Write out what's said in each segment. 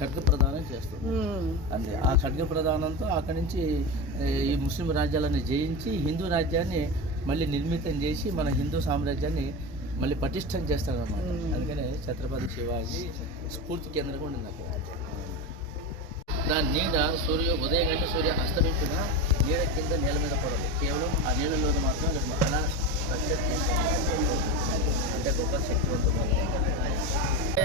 ఖడ్గ ప్రదానం చేస్తుంది. అంతే. ఆ ఖడ్గ ప్రదానంతో అక్కడి నుంచి ఈ ముస్లిం రాజ్యాలను జయించి హిందూ రాజ్యాన్ని మళ్ళీ నిర్మితం చేసి మన హిందూ సామ్రాజ్యాన్ని మళ్ళీ పటిష్టం చేస్తారన్నమాట. అందుకనే ఛత్రపతి శివాజీ స్ఫూర్తి కేంద్రంగా ఉండింది అక్కడ. దాని నీడ సూర్య ఉదయం కంటే సూర్య అస్తమించిన నీడ కింద నేల మీద పడదు. కేవలం ఆ నీళ్ళలో మాత్రం అలా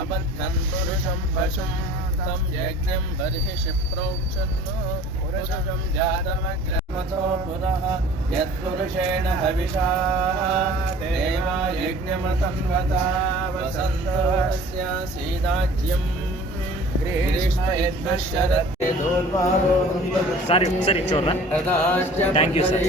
అబద్ధం పురుషం పశుం తం యజ్ఞం బర్హిషి ప్రోక్షన్ను పురుషం జాతమగ్రమతో పునః యత్పురుషేణ హవిషా దేవా యజ్ఞమతన్వత వసంతవస్య సీదాజ్యం సార్ ఒకసారి చూడరా థ్యాంక్ యూ సార్